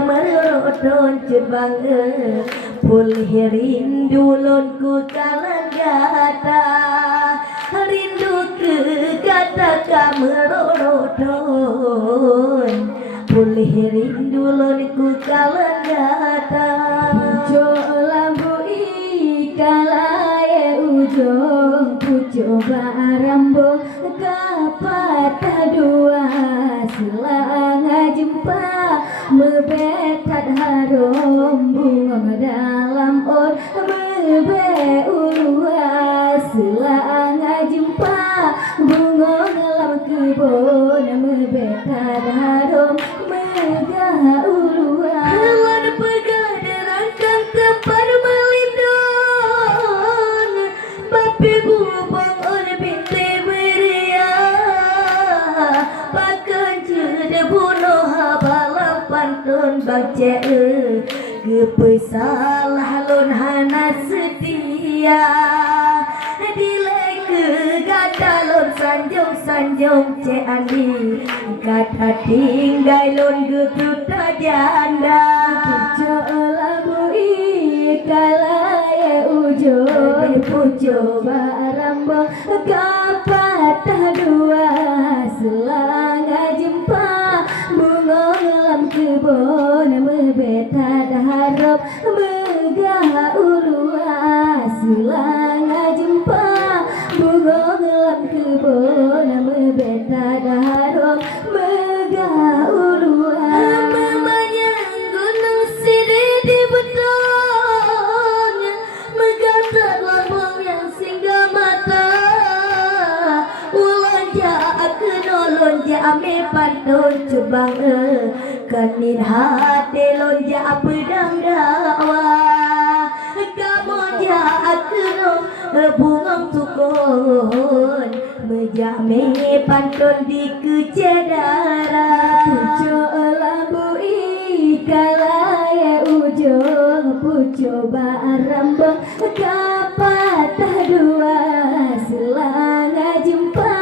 merodon jebang pulih rindu lonku kalagata rindu ke kata kamerodon pulih rindu lonku kalagata pujo lambu ikalaye ujung pujo barambo kapatah dua silang jumpa mebetat harum bunga dalam or mebe ulua silang jumpa bunga dalam kebun mebetat harum megah ulua hewan pegadaian kepada melindung bapi bubang oleh binti beria pakan jeda bunuh habalam pantun baca kepesalah lon hana setia dilai ke gada lon sanjung ce andi kata tinggal lon getuta janda pujo labu ikalaye ujung pujo barambo kapatah dua selang jumpa bunga dalam kebun mebetat harap megah ulua selang jumpa bunga dalam kebun mebetat harap megah ulua membayang gunung siri di beton megah terlambung yang singgah mata ulang jaak nolon jame pantun cubang kanin hati lon ja pedang dawa kamu jaak bungang tukun mejame pantun di kecedara pujo lambu ikalaye ujung pujo barambo kapatah dua silang jumpa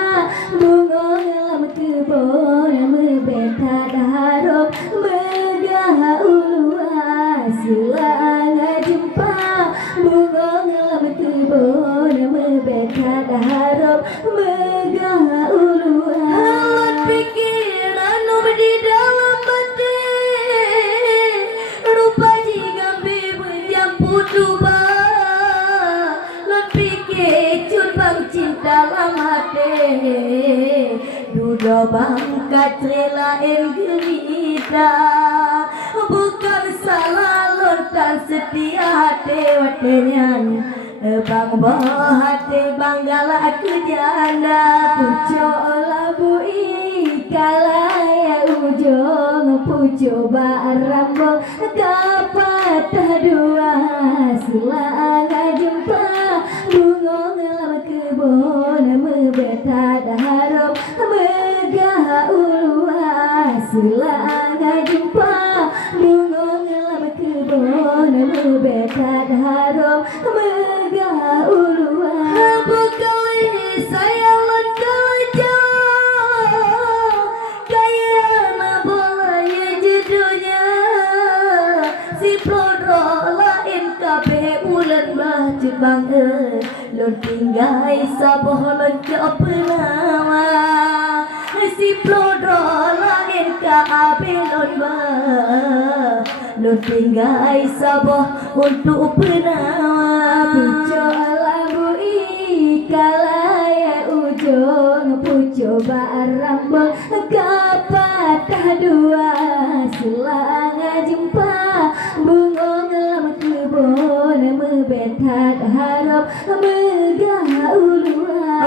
bunga dalam kebun mebetat harum megah ulua silang jumpa bunga dalam kebun mebetat harum megah ulua halat pikiran di dalam batin rupa jigambi menjampu duba lan pikir curbang cinta dalam hati duda bangkat rela gerita bukan salah lontan setia hati watenyan bang hati banggala aku janda pujo labu ikalaye ujung pujo barambo kapatah dua silang jumpa bunga dalam kebun mebetat harum megah ulua silang jumpa bunga dalam kebun mebetat harum megah ulua bekali saya lengaja kaya bolanya judulnya si prodro lain kabe ulen bah jebang lon tinggai saboh lon penawa si prodro lain kabe lon bah lon tinggai saboh untuk penawa pujo labu ikalaye ujung pujo barambo kapatah dua silang jumpa bunga dalam kebun mebetat harap megah ulua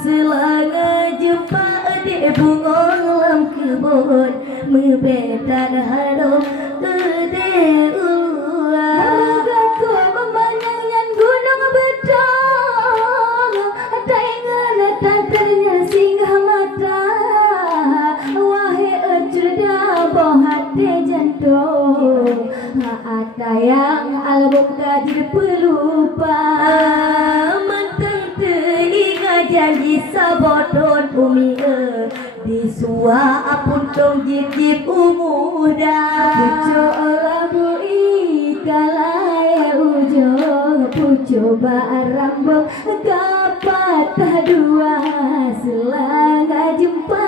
silang jumpa di bunga dalam kebun mebetat harap gede ulua Aku memandangnya gunung beton taingan tanternya singgah mata wahai cerda boh hati jantung ada yang album kaji pelupa menteng teringat janji saboton umi di suah apun tong jip umuda Pucuk labu ikalaya ujung pucuk barambung kapatah dua selangga jumpa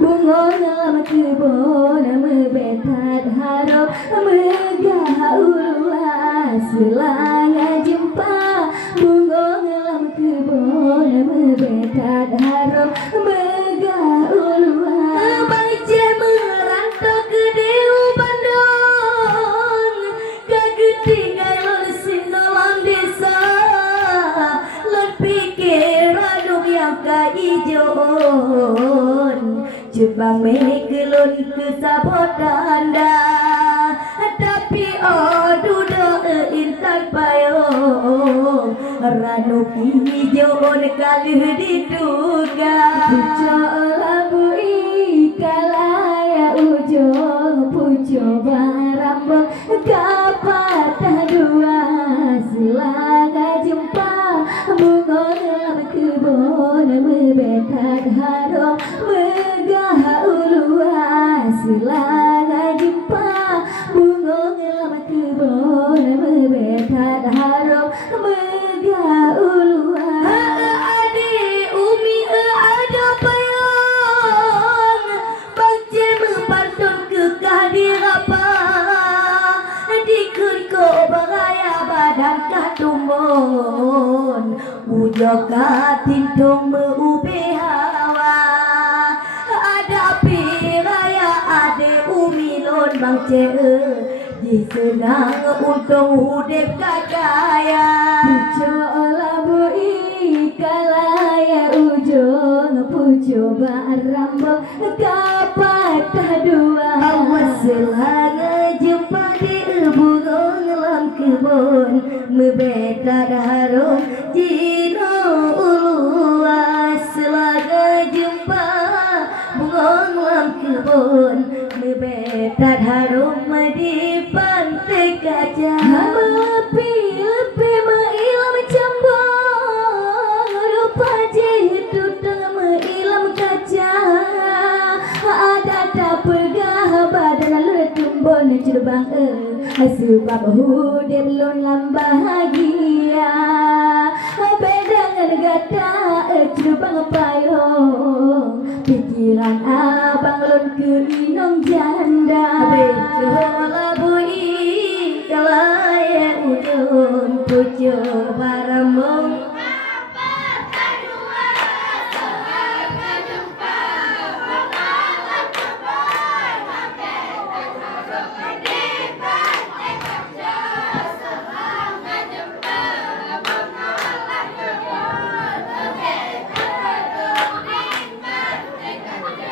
bunga dalam kebun mebetat harap megah ulua selangga jumpa bunga dalam kebun mebetat harap megah ulua Baca merantau ke Dewa Bandung Kegetingan lor sindolang desa Lor pikir raduk yang kaijon Cubang mekelun ke sabotanda Tapi duda intan payung Ranuk ijon kali diduga Pucuk labu ikalaya ujung pucuk barambung kapatah dua selangga jumpa bunga dalam kebun mebetat harum megah ulua selangga jumpa bunga dalam kebun mebetat harum megah ulua Adik umi ada payung Baca mempantun kekah dirapa Dikun ko beraya badan katumbun Ujo katintung meubi hawa Ada piraya ade umi lon bang Di senang untung udep kakaya Pucuk labu ikalaya ujung pucuk barambung kapatah dua Awas selanga jumpa di bunga dalam kebun Mebetat harum jino uluas selanga jumpa bunga dalam kebun Mebetat harum di pantai kaca Lepi-lepi mailam cambung rupa jitutang mailam kaca ada tak pegah badan lalu tumbun curbang sebab hudip lon lam bahagia bedangan gata curbang payung pikiran abang lon kerinong janda labu ikalaya ujung pucuk barambung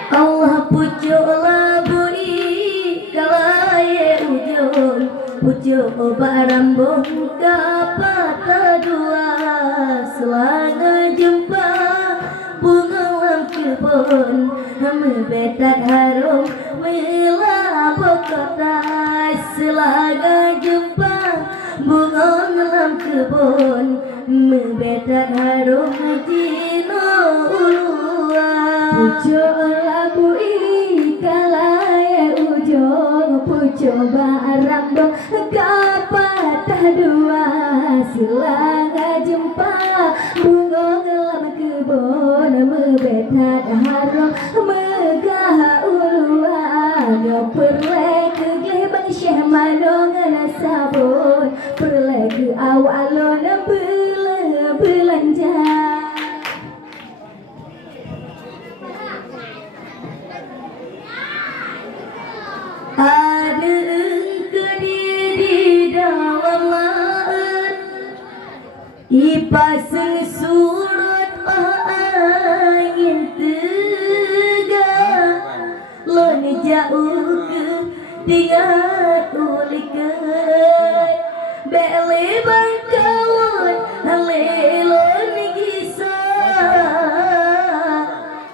Allah pucuk labu ikalaya ujung pucuk barambung kapatah dua selanga jumpa bunga dalam kebun mebetat harum melabuk kota selanga jumpa bunga dalam kebun mebetat harum jino ulua Pucuk labu ikalaya ujung pucuk barambung kapatah dua selangga jumpa bunga dalam kebun mebetat harum megah ulua perlek ke bang syekh manong sabun perlek ke awalon belanja Ada engkau di dalam laut Ipasang surat angin tegak Lon jauh ke tinggal ulikan Bele bangkawan halelon kisah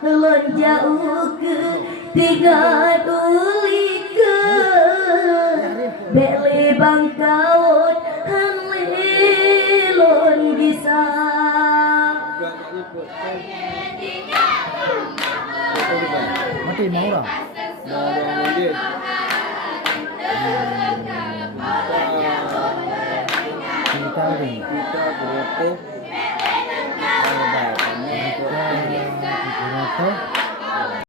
Lon jauh ke tinggal ulikan Bele bangkawan halelon kisah Mati mau dah. kita berarti